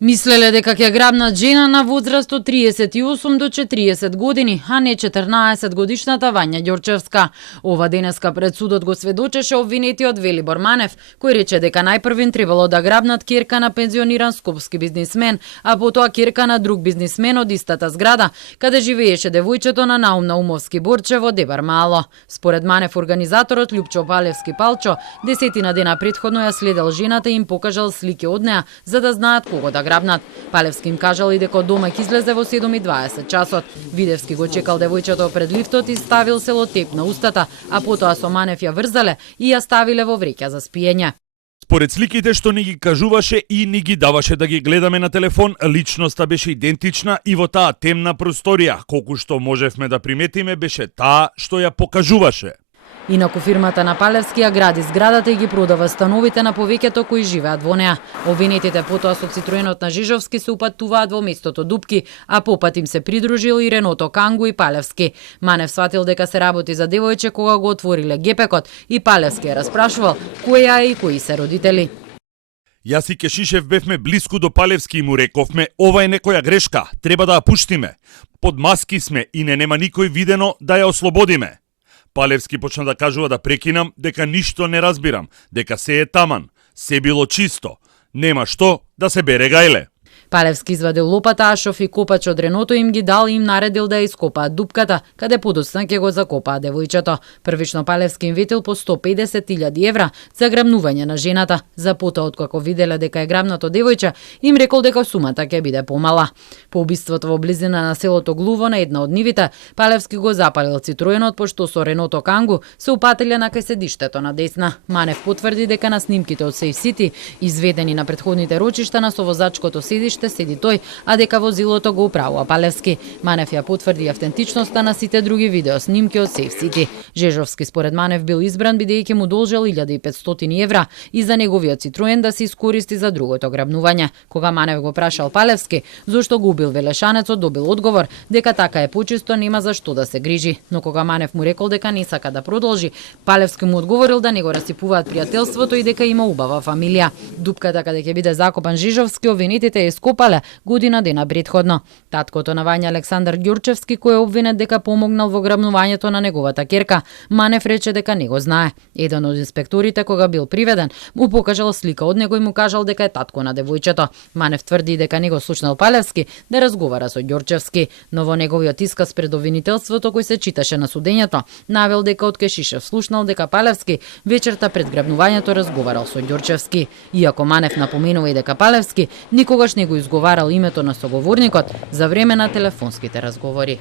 Мислеле дека ќе грабнат жена на возраст од 38 до 40 години, а не 14 годишната Вања Ѓорчевска. Ова денеска пред судот го сведочеше обвинетиот Велибор Манев, кој рече дека најпрвин требало да грабнат ќерка на пензиониран скопски бизнисмен, а потоа ќерка на друг бизнисмен од истата зграда, каде живееше девојчето на Наум Наумовски Борче во Дебар Мало. Според Манев, организаторот Љупчо Палевски Палчо, 10 дена претходно ја следел жената и им покажал слики од неа, за да знаат кого да грабнат. Палевски им кажал и дека од дома ќе излезе во 7:20 часот. Видевски го чекал девојчето пред лифтот и ставил селотеп на устата, а потоа со Манев ја врзале и ја ставиле во вреќа за спиење. Според сликите што ни ги кажуваше и ни ги даваше да ги гледаме на телефон, личноста беше идентична и во таа темна просторија, колку што можевме да приметиме беше таа што ја покажуваше. Инаку фирмата на Палевски ја гради зградата и ги продава становите на повеќето кои живеат во неа. Обвинетите потоа со Цитроенот на Жижовски се упатуваат во местото Дупки, а попат им се придружил и Реното Кангу и Палевски. Манев сватил дека се работи за девојче кога го отвориле гепекот и Палевски ја распрашувал која е и кои се родители. Јас и Кешишев бевме блиску до Палевски и му рековме, ова е некоја грешка, треба да ја пуштиме. Под маски сме и не нема никој видено да ја ослободиме. Палевски почна да кажува да прекинам, дека ништо не разбирам, дека се е таман, се било чисто, нема што да се бере гајле. Палевски извадил лопата, а шоф и копач од Реното им ги дал и им наредил да ја ископаат дупката, каде подоцна ќе го закопаат девојчето. Првично Палевски им ветил по 150.000 евра за грабнување на жената. За потоа, откако виделе дека е грабнато девојче, им рекол дека сумата ќе биде помала. По убиството во близина на селото Глуво на една од нивите, Палевски го запалил Цитроенот, пошто со Реното Кангу се упателе на кај седиштето на десна. Манев потврди дека на снимките од Сейф Сити, изведени на претходните рочишта на совозачкото седиште, седи тој, а дека возилото го управува Палевски. Манев ја потврди автентичноста на сите други видео снимки од Сейф Сити. Жежовски според Манев бил избран бидејќи му должел 1500 евра и за неговиот Цитроен да се искористи за другото грабнување. Кога Манев го прашал Палевски зошто го убил велешанецот, добил одговор дека така е почисто, нема за што да се грижи. Но кога Манев му рекол дека не сака да продолжи, Палевски му одговорил да не го расипуваат пријателството и дека има убава фамилија. Дупката каде ќе биде закопан Жижовски, обвинетите е скопале година дена претходно. Таткото на Вања Александар Ѓорчевски, кој е обвинет дека помогнал во грабнувањето на неговата ќерка, Манев рече дека не го знае. Еден од инспекторите кога бил приведен, му покажал слика од него и му кажал дека е татко на девојчето. Манев тврди дека не го слушнал Палевски да разговара со Ѓорчевски, но во неговиот исказ пред обвинителството кој се читаше на судењето, навел дека од Кешишев слушнал дека Палевски вечерта пред грабнувањето разговарал со Ѓорчевски. Иако Манев напоменува и дека Палевски никогаш не го изговарал името на соговорникот за време на телефонските разговори.